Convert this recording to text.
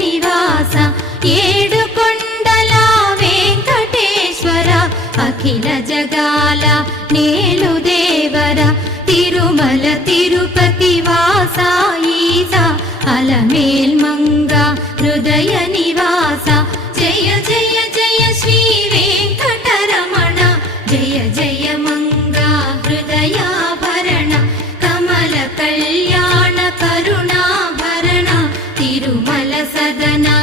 నివాస ఏడుకొండల వెంకటేశ్వర అఖిల జగాల నేలు దేవర తిరుమల తిరుపతి వాస ఈస అలమేల్ మంగ హృదయ నివాస జయ జయ జయ శ్రీ వెంకటరమణ జయ జయ మంగ హృదయాభరణ కమల కళ్యాణ కరుణాభరణ తిరుమల సదనా